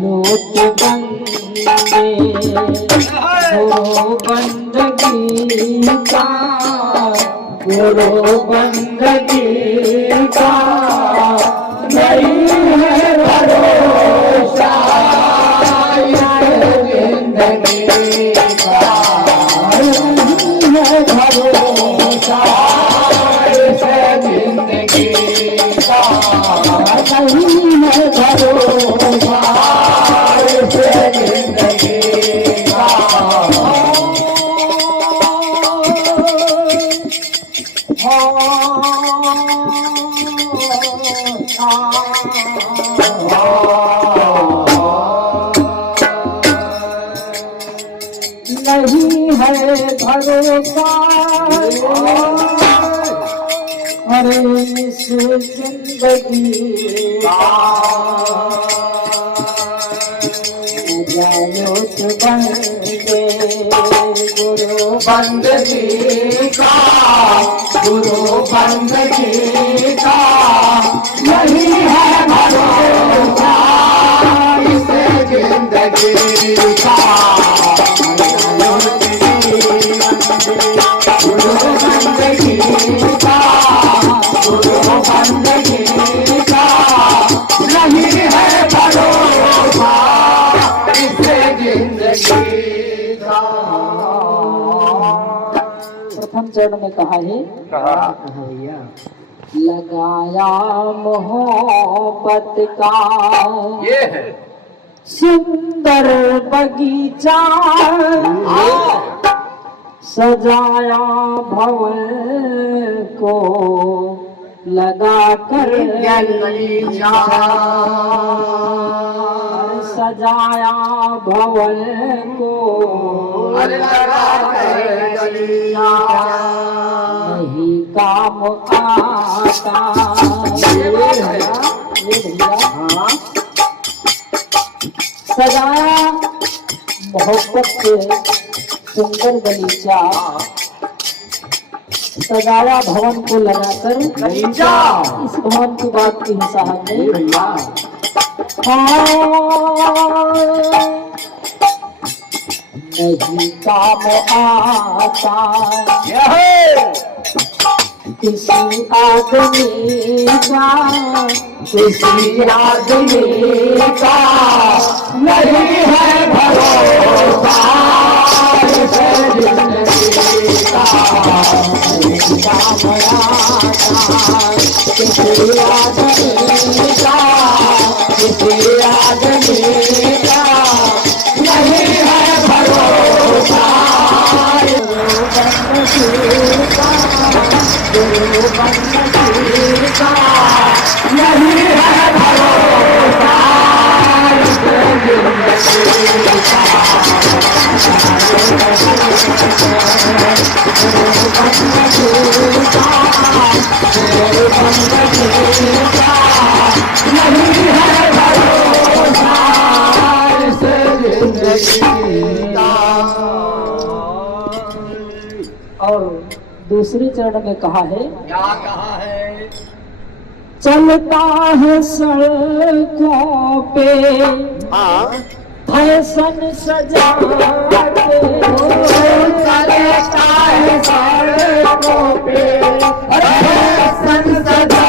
लोट बंदे गुरु बंदगी का, गुरु बंदगी का नहीं है भरोसा जिंदगी का, नहीं है भरोसा जिंदगी का, नहीं है भरोसा जिंदगी का। नहीं है भरोसा अरे इस जिंदगी का, लोट बंदे गुरु बंदगी का, गुरु बंदगी का नहीं है भरोसा इस जिंदगी का। गुरु बंदगी का, गुरु बंदगी का नहीं है भरोसा इस जिंदगी का। प्रथम चरण में कहा है, लगाया मोहब्बत का ये है सुंदर बगीचा, सजाया भवन को लगा कर गलीचा, सजाया भवन को लगा कर गलीचा, नहीं काम आता ये भैया। सजाया मोहब्बत से सुंदर गलीचा, सजाया भवन को लगाकर गलीचा, इस भवन की बात की साहब ने नहीं काम आता किसी आदमी का, किसी आदमी का नहीं है भरोसा इस जिंदगी का, नहीं काम आता किसी आदमी का, किसी आदमी का नहीं है भरोसा बंदगी का, गुरु बंदगी का नहीं है भरोसा इस जिंदगी का। गुरु बंदगी का, गुरु बंदगी का नहीं है भरोसा इस जिंदगी का। और दूसरी चरण में कहा है, क्या कहा है, चलता है सड़कों पे फैशन सजा के, चलता है सड़कों पे फैशन सजा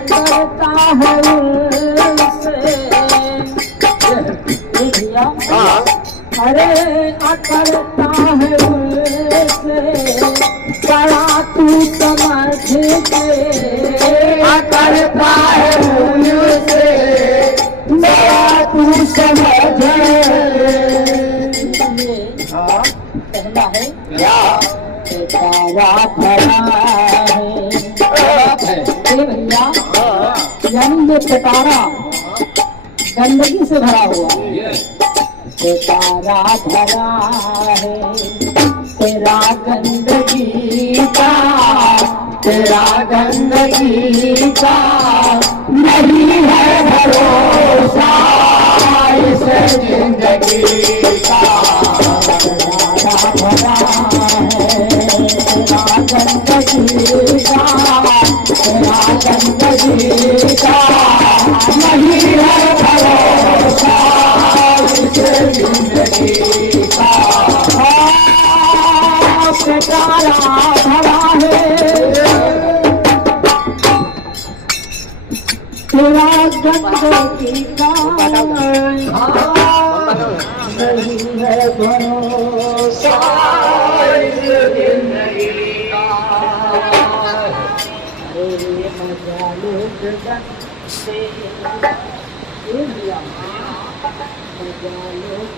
करता है उनसे भैया, अरे अकड़ता है उनसे बड़ा तू समझ के, अकड़ता है उनसे बड़ा तू समझ कहना है तारा भरा है भैया, यानी ये पिटारा गंदगी से भरा हुआ है, तारा भरा है तेरा गंदगी का, तेरा गंदगी का नहीं है भरोसा इस जिंदगी का, तारा भरा है तेरा गंदगी का, तेरा जिंदगी का नहीं है भरोसा इस जिंदगी का। प्यारा भरा है तेरा जिंदगी का नहीं है भरोसा इस जिंदगी का। मजा लूट से मजा लूट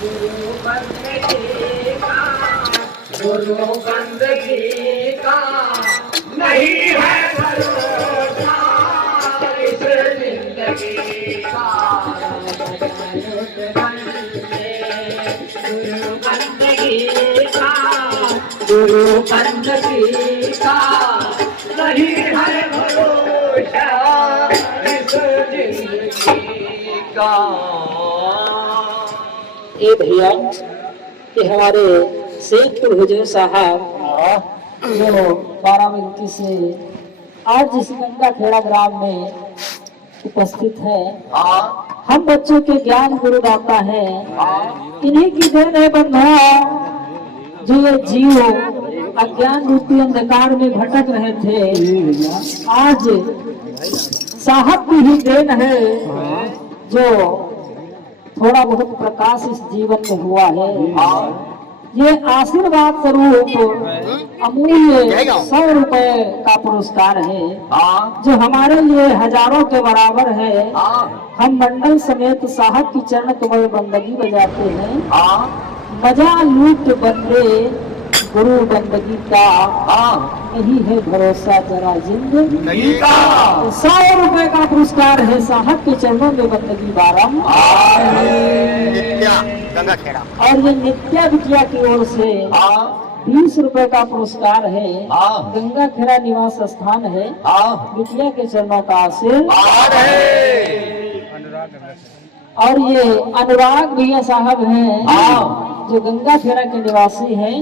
गुरु बंदगी का गुरु बंदगी का नहीं है भरोसा इस जिंदगी का। गुरु बंदगी का गुरु बंदगी का नहीं है भरोसा इस जिंदगी का। ये भैया कि हमारे शेखपुर हुजूर साहब जो बाराबंकी से आज इस गंगा खेड़ा ग्राम में उपस्थित है। हम बच्चों के ज्ञान गुरुदाता है। इन्हीं की देन है बंधुआ जो ये जीव अज्ञान रूपी अंधकार में भटक रहे थे। आज साहब की ही देन है जो थोड़ा बहुत प्रकाश इस जीवन में हुआ है। ये आशीर्वाद स्वरूप अमूल्य 100 रुपए का पुरस्कार है जो हमारे लिए हजारों के बराबर है। हम मंडल समेत साहब की चरण कमल बंदगी बजाते हैं। मजा लूट बंदे गुरु बंदगी का यही है भरोसा जरा जिंदगी का। 100 रुपए का पुरस्कार है साहब के चरणों में बंदगी बारम गंगा खेड़ा। और ये नित्या बिटिया की ओर से 20 रुपए का पुरस्कार है। गंगा खेड़ा निवास स्थान है। बिटिया के चरणों का आशीर्वाद और ये अनुराग भैया साहब हैं जो गंगा खेड़ा के निवासी हैं।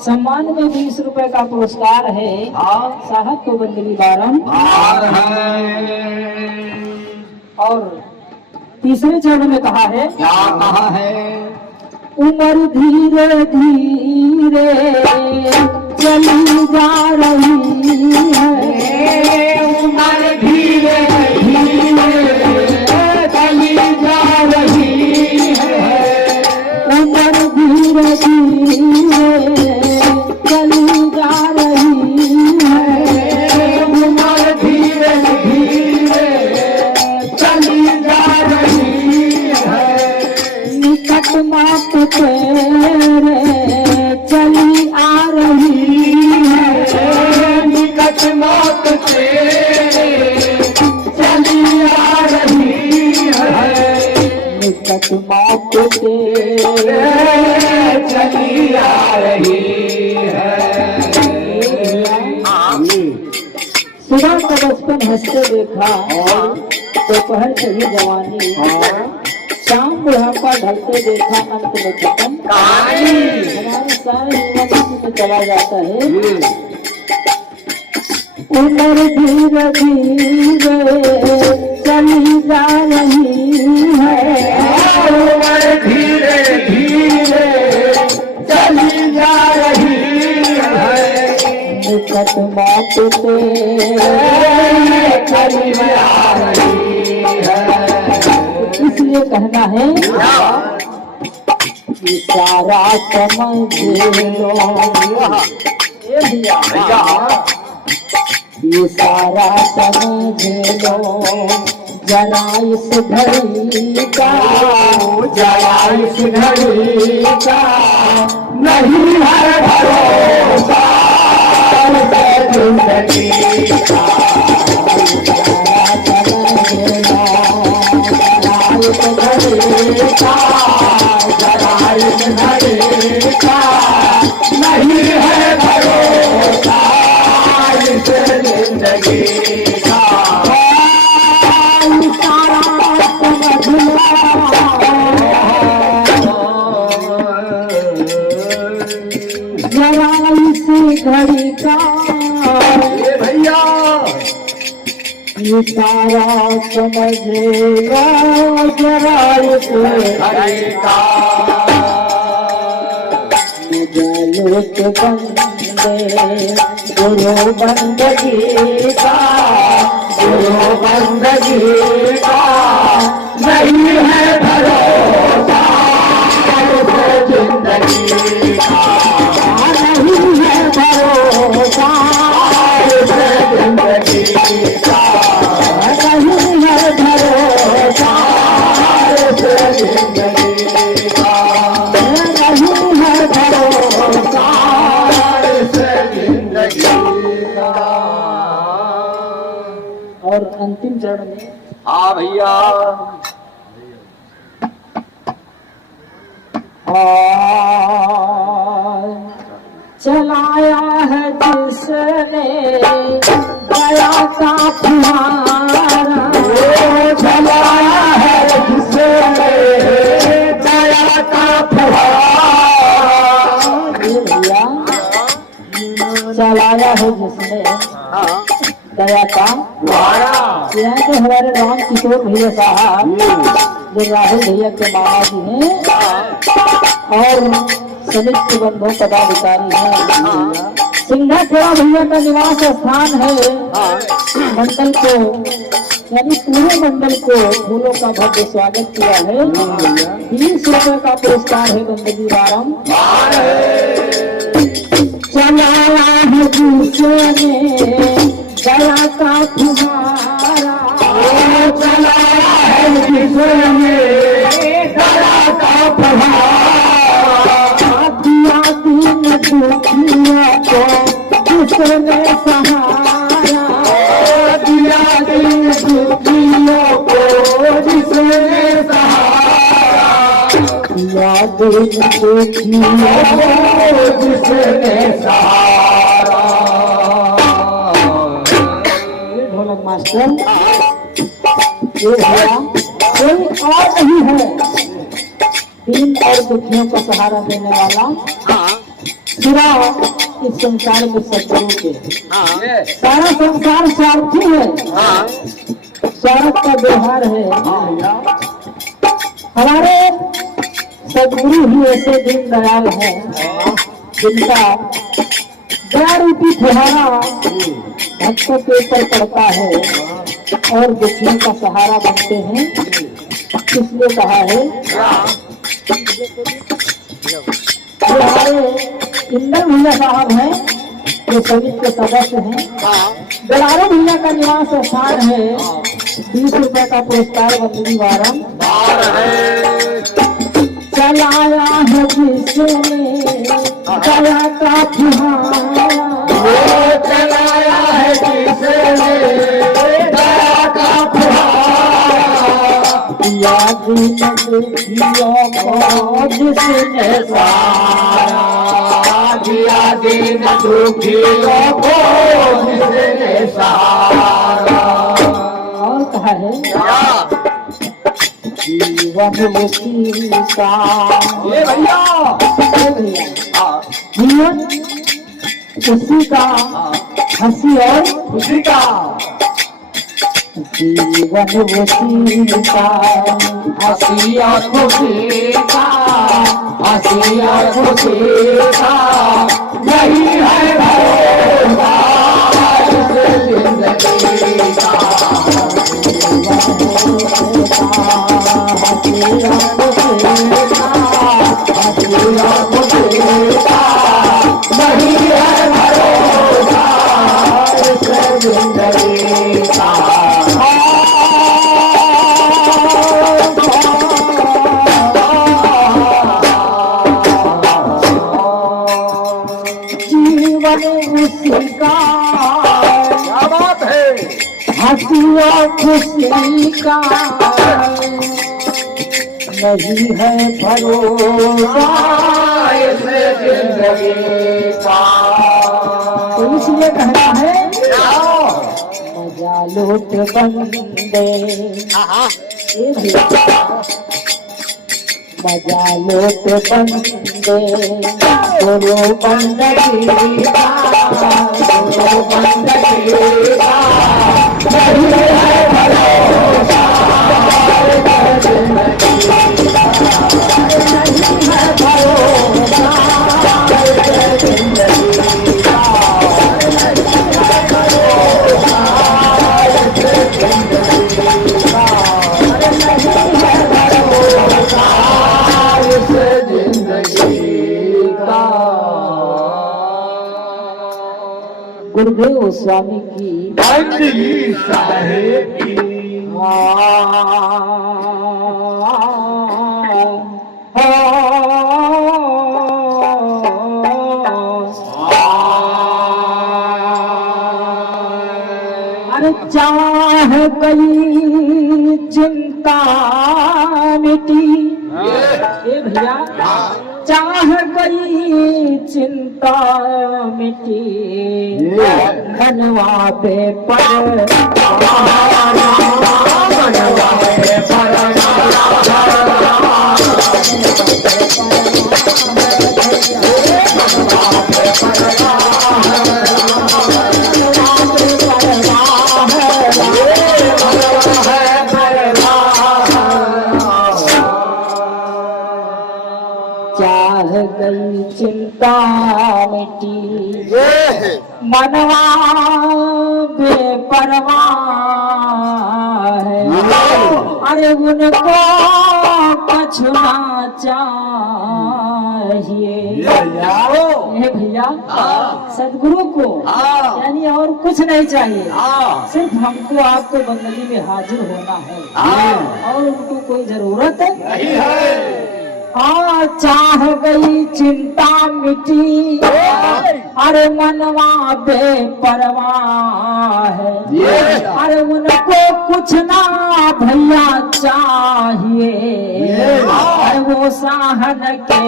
सम्मान में 20 रुपए का पुरस्कार है। साहब को बंदगी बारम और तीसरे चरण में कहा है क्या कहा है? उम्र धीरे धीरे चली जा रही है। उम्र धीरे धीरे चली जा रही है। उम्र धीरे धीरे चली जा रही है। उम्र धीरे धीरे चली जा रही है। निकट मात तेरे चली आ रही है। निकट मौत तेरे चली आ रही है। निकट मात तेरे चली आ रही है। सुबह का बचपन हंसते देखा दोपहर कही जवानी शाम बुढ़ापा ढलते देखा अंत में खत्म कहानी। हमारे सारे जीवन इसी में चला जाता है। उम्र धीरे धीरे चली जा रही है। उम्र धीरे धीरे चली जा रही है। निकट मौत तेरे करीब आ रही है। इसलिए कहना है कि सारा समझ लो ये सारा समझ लो जरा इस घड़ी का। जरा इस घड़ी का नहीं है भरोसा जिंदगी का। जरा इस घड़ी का नहीं है भरोसा इस जिंदगी का। जरा इस घड़ी का सारा समझेगा जरा इसे हरि का लोक बंदे गुरु बंदगी का गुरु बंदगी का नहीं है भरोसा जिंदगी का नहीं है भरोसा जिंदगी का नहीं है भरोसा जिंदगी का नहीं है भरोसा जिंदगी का। और अंतिम चरण में हाँ भैया चलाया है जिसने दया का फुहारा चलाया है जिसने दया का फुहार ये भैया चलाया है जिसने दया का फुहारा यहाँ तो हमारे राम किशोर भैया साहब जो राहुल भैया के मामा जी हैं और समित बंधु पदाधिकारी हैं। सिंघाखेड़ा भैया का निवास स्थान है। मंडल को यानी पूरे मंडल को फूलों का भव्य स्वागत किया है। 20 रुपए का पुरस्कार है गंदगी वारम। चलाया है जिसने दया का फुहारा चलाया है जिसने दया का फुहार दिया दीन दुखिया को जिसने सहारा दिया दिन दुखियों को जिसने सहारा दिया दीन दुखिया जिसने सहारा ये ढोलक मास्टर ये भैया कोई और नहीं है दीन और दुखियों का सहारा देने वाला सिवा इस संसार में सदगुरु के। सारा संसार स्वार्थी है, स्वार्थ का व्यवहार है। हमारे सदगुरु ही ऐसे दीन दयाल हैं जिनका दया रूपी फुहारा भक्तों के ऊपर पड़ता है और दुखियों का सहारा बनते हैं। इसलिए कहा है ये हमारे इंदर भैया साहब हैं जो समिति के सदस्य हैं। दलारो भैया का निवास स्थान है। 20 रुपए का पुरस्कार बंदगी वारम। चलाया है जिसने दया का फुहारा चलाया है जिसने दया का फुहार दिया दीन दुखियों को जिसने सहारा दिया दिन दुखियों को जिसने सहारा और कहा है जीवन उसी का ये भैया जीवन उसी का हंसी और खुशी का जीवन उसी का हंसी और खुशी का हंसी और खुशी का यही है भरोसा इस जिंदगी का नहीं है भरोसा इस जिंदगी का जीवन उसी का क्या बात है हंसी और खुशी का नहीं है भरोसा इस जिंदगी का तो इसलिए कहना है मजा लूट बंदे ये भी मजा लूट बंदे गुरु बंदगी का बंदगी का नहीं है गोस्वामी की बंदगी साहेब की अरे चाह गई चिंता मिटी ए भैया चाह गई चिंता मिटी मनवा पे पर चाह गई चिंता मिटी मनवा बेपरवाह है अरे उनको कछुना चाहिए हे भैया सदगुरु को यानी और कुछ नहीं चाहिए सिर्फ हमको आपको बंगली में हाजिर होना है और उनको कोई जरूरत नहीं है चाह गई चिंता मिटी अरे मनवा बेपरवाह है अरे उनको कुछ ना भैया चाहिए अरे वो साहन के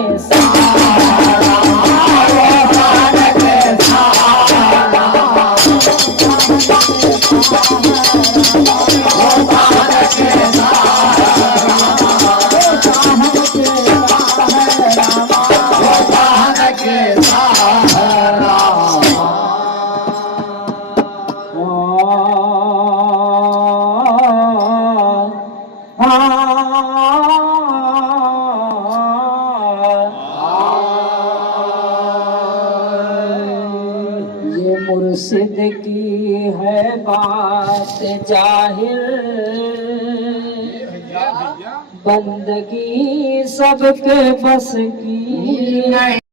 ये मुर्शिद की है बात जाहिर बंदगी सबके बस की